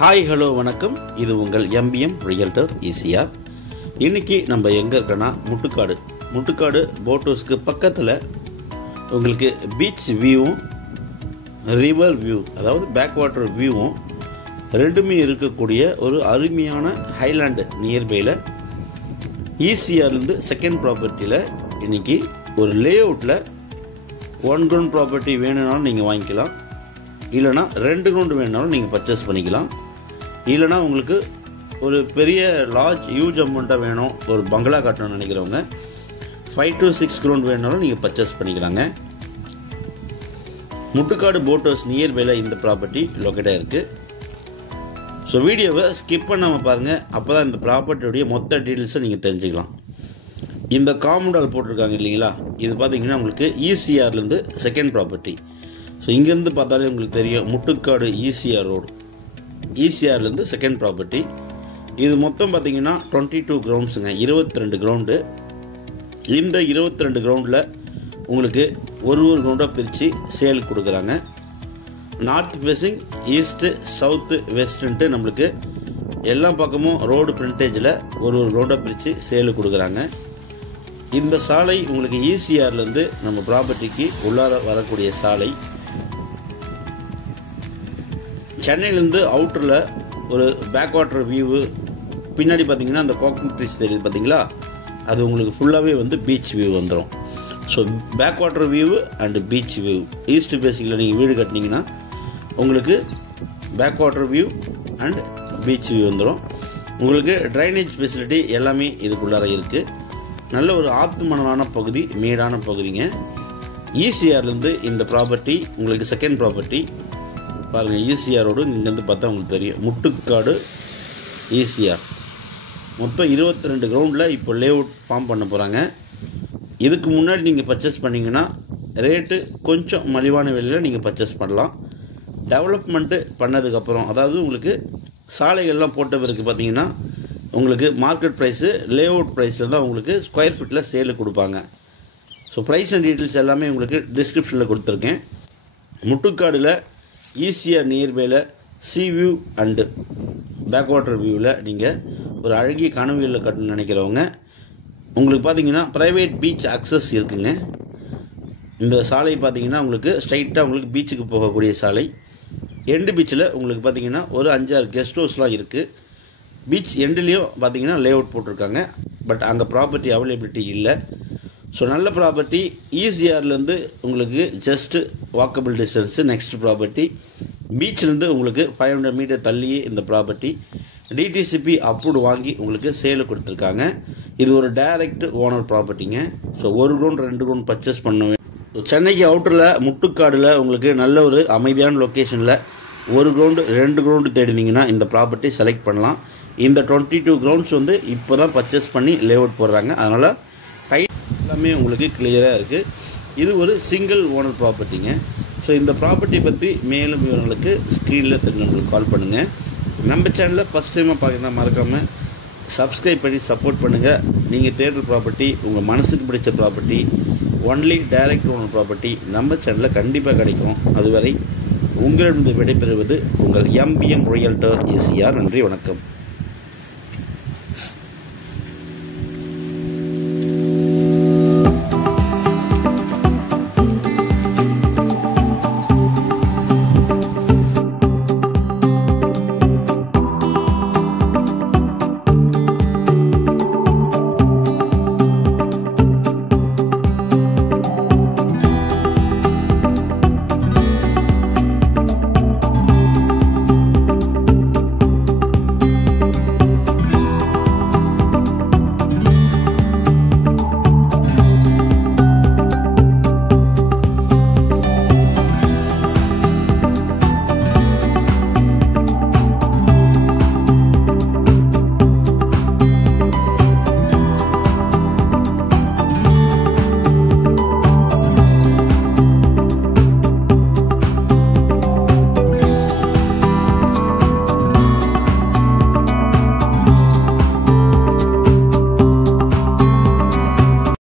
Hi hello வணக்கம். இது உங்கள் எம்பிஎம் ரியல்டர் ஈசிஆர். இன்றைக்கி நம்ம எங்கே இருக்கோன்னா முட்டுக்காடு போட் ஹவுஸ்க்கு பக்கத்தில் உங்களுக்கு பீச் வியூவும் ரிவர் வியூ, அதாவது பேக் வாட்டர் வியூவும் ரெண்டுமே இருக்கக்கூடிய ஒரு அருமையான ஹைலாண்டு நியர்பையில் ஈசிஆர்லேருந்து செகண்ட் ப்ராப்பர்ட்டியில் இன்றைக்கி ஒரு லே அவுட்டில் 1 கிரவுண்ட் ப்ராப்பர்ட்டி வேணும்னாலும் நீங்கள் வாங்கிக்கலாம், இல்லைனா 2 கிரவுண்டு வேணுனாலும் நீங்கள் பர்ச்சேஸ் பண்ணிக்கலாம். இல்லைனா உங்களுக்கு ஒரு பெரிய ஹியூஜ் அமௌண்ட்டாக வேணும், ஒரு பங்களா கட்டணும்னு நினைக்கிறவங்க 5 to 6 கிரவுண்ட் வேணுனாலும் நீங்கள் பர்ச்சேஸ் பண்ணிக்கலாங்க. முட்டுக்காடு போட் ஹவுஸ் நியர்பையில் இந்த ப்ராப்பர்ட்டி லொக்கேட்டாக இருக்குது. ஸோ வீடியோவை ஸ்கிப் பண்ணாமல் பாருங்கள், அப்போ தான் இந்த ப்ராப்பர்ட்டியுடைய மொத்த டீட்டெயில்ஸை நீங்கள் தெரிஞ்சுக்கலாம். இந்த காம்பவுண்ட் போட்டிருக்காங்க இல்லைங்களா, இது பார்த்தீங்கன்னா உங்களுக்கு ஈசிஆர்லேருந்து செகண்ட் ப்ராப்பர்ட்டி. ஸோ இங்கேருந்து பார்த்தாலே உங்களுக்கு தெரியும் முட்டுக்காடு ஈசிஆர் ரோடு, ஈசிஆர்லேருந்து செகண்ட் ப்ராப்பர்ட்டி. இது மொத்தம் பார்த்தீங்கன்னா 22 கிரவுண்ட்ஸுங்க, 22 கிரவுண்டு. இந்த 22 கிரவுண்டில் உங்களுக்கு ஒரு கிரவுண்டாக பிரித்து சேலுக்கு கொடுக்குறாங்க. நார்த் ஃபேஸிங், ஈஸ்ட்டு, சவுத்து, வெஸ்ட்டுன்ட்டு நம்மளுக்கு எல்லா பக்கமும் ரோடு ஃப்ரண்டேஜில் ஒரு கிரவுண்டாக பிரித்து சேலுக்கு கொடுக்குறாங்க. இந்த சாலை உங்களுக்கு ஈசிஆர்லேருந்து நம்ம ப்ராப்பர்ட்டிக்கு உள்ளார வரக்கூடிய சாலை. சென்னையிலேருந்து அவுட்டரில் ஒரு பேக் வாட்டர் வியூவு, பின்னாடி பார்த்தீங்கன்னா அந்த கோகனட் ட்ரீஸ் தெரியுது பார்த்தீங்களா, அது உங்களுக்கு ஃபுல்லாகவே வந்து பீச் வியூ வந்துடும். So back water view and beach view, east ஃபேஸிங்கில் நீங்கள் வீடு கட்டினீங்கன்னா உங்களுக்கு back water view and beach view வந்துடும். உங்களுக்கு ட்ரைனேஜ் ஃபெசிலிட்டி எல்லாமே இதுக்குள்ளார இருக்குது. நல்ல ஒரு ஆத்து மணலான பகுதி, மேடான பகுதிங்க. ஈசிஆர்லேருந்து இந்த ப்ராப்பர்ட்டி உங்களுக்கு செகண்ட் ப்ராப்பர்ட்டி பாருங்கள். ஈசிஆரோடு இங்கேருந்து பார்த்தா உங்களுக்கு தெரியும் முட்டுக்காடு ஈசிஆர். மொத்தம் 22 கிரவுண்டில் இப்போ லே அவுட் ஃபார்ம் பண்ண போகிறாங்க. இதுக்கு முன்னாடி நீங்கள் பர்ச்சேஸ் பண்ணிங்கன்னா ரேட்டு கொஞ்சம் மலிவான விலையில் நீங்கள் பர்ச்சேஸ் பண்ணலாம். டெவலப்மெண்ட்டு பண்ணதுக்கப்புறம், அதாவது உங்களுக்கு சாலைகள்லாம் போட்ட பிறகு பார்த்தீங்கன்னா உங்களுக்கு மார்க்கெட் ப்ரைஸு லே அவுட் ப்ரைஸில் தான் உங்களுக்கு ஸ்கொயர் ஃபீட்டில் சேலுக்கு கொடுப்பாங்க. ஸோ ப்ரைஸ் அண்ட் டீட்டெயில்ஸ் எல்லாமே உங்களுக்கு டிஸ்கிரிப்ஷனில் கொடுத்துருக்கேன். முட்டுக்காடில் ஈசிஆர் நியர்பையில் sea view and back water வியூவில் நீங்கள் ஒரு அழகிய கனவுகளில் கட்டணும்னு நினைக்கிறவங்க, உங்களுக்கு பார்த்தீங்கன்னா ப்ரைவேட் பீச் அக்சஸ் இருக்குங்க. இந்த சாலை பார்த்தீங்கன்னா உங்களுக்கு ஸ்ட்ரைட்டாக உங்களுக்கு பீச்சுக்கு போகக்கூடிய சாலை. எண்டு பீச்சில் உங்களுக்கு பார்த்தீங்கன்னா ஒரு 5-6 கெஸ்ட் ஹவுஸ்லாம் இருக்குது. பீச் எண்டுலேயும் பார்த்தீங்கன்னா லே அவுட் போட்டிருக்காங்க, பட் அங்கே ப்ராப்பர்ட்டி அவைலபிலிட்டி இல்லை. ஸோ நல்ல ப்ராப்பர்ட்டி. ஈசிஆர்லேருந்து உங்களுக்கு just walkable distance. Next property பீச்சிலேருந்து உங்களுக்கு 500 மீட்டர் தள்ளியே இந்த ப்ராப்பர்ட்டி டிடிசிபி அப்ரூவ்டு வாங்கி உங்களுக்கு சேலு கொடுத்துருக்காங்க. இது ஒரு டைரக்ட் ஓனர் ப்ராப்பர்ட்டிங்க. ஸோ 1 கிரவுண்ட் 2 கிரவுண்ட் பர்ச்சேஸ் பண்ணுவேன். சென்னைக்கு அவுட்டரில் முட்டுக்காடில் உங்களுக்கு நல்ல ஒரு அமைதியான லொக்கேஷனில் 1 கிரவுண்டு 2 கிரவுண்டு தேடினீங்கன்னா இந்த ப்ராப்பர்ட்டி செலக்ட் பண்ணலாம். இந்த 22 கிரவுண்ட்ஸ் வந்து இப்போ தான் பர்ச்சேஸ் பண்ணி லே அவுட் போடுறாங்க, அதனால் எல்லாமே உங்களுக்கு கிளியராக இருக்குது. இது ஒரு சிங்கிள் ஓனர் ப்ராப்பர்ட்டிங்க. ஸோ இந்த ப்ராப்பர்ட்டி பற்றி மேலும் விவரங்களுக்கு ஸ்க்ரீனில் நம்மளுக்கு கால் பண்ணுங்கள். நம்ம சேனலில் ஃபஸ்ட் டைமாக பார்க்குறதா மறக்காமல் சப்ஸ்கிரைப் பண்ணி சப்போர்ட் பண்ணுங்கள். நீங்கள் தேடுற ப்ராப்பர்ட்டி, உங்கள் மனசுக்கு பிடிச்ச property, only direct owner property நம்ம சேனலில் கண்டிப்பாக கிடைக்கும். அதுவரை உங்களிடம் விடைபெறுவது உங்கள் எம்பிஎம் ரியல்டர் ஈசிஆர். நன்றி, வணக்கம்.